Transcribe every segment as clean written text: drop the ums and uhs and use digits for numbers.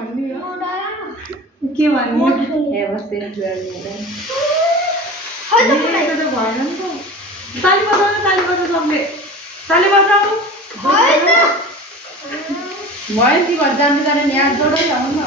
भन्ने के भन्ने बस भएन नि त ताली बजाउनु सबले ताली बजाऊ भयो ती घर जानु जाने नि आज जोडै जाऊ न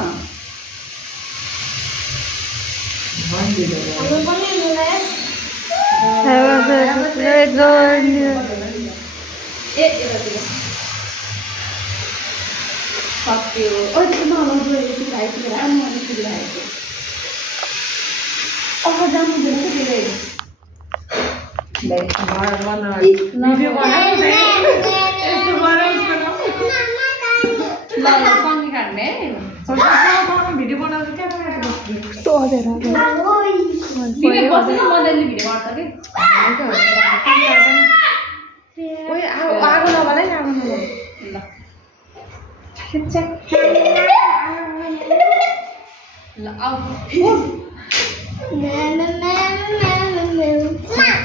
भिडियो बनाउँछ क्या आगो नभलाई आगो नभलाई ल आऊ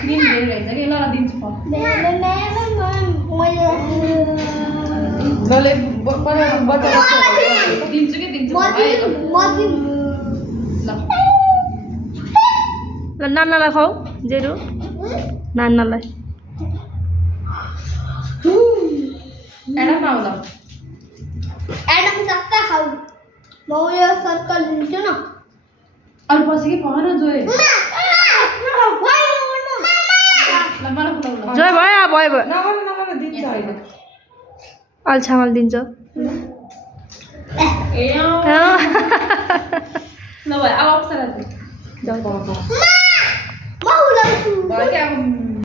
क्रिम धेरै रहेछ कि ल दिन्छु जसले बच्चा दिन्छु कि दिन्छु ल नानालाई खाऊ जेरो नानालाई एडम आऊ ल एडम जस्ता खाऊ म यो सर्कल दिन्छु न अरू पछि के भन जोए ल मलाई खुलाउ जय भयो भयो नगर दिन्छ अहिले अलि छामल दिन्छ ए ल भयो अब अप्सरा म उलाउँछु भयो कि अब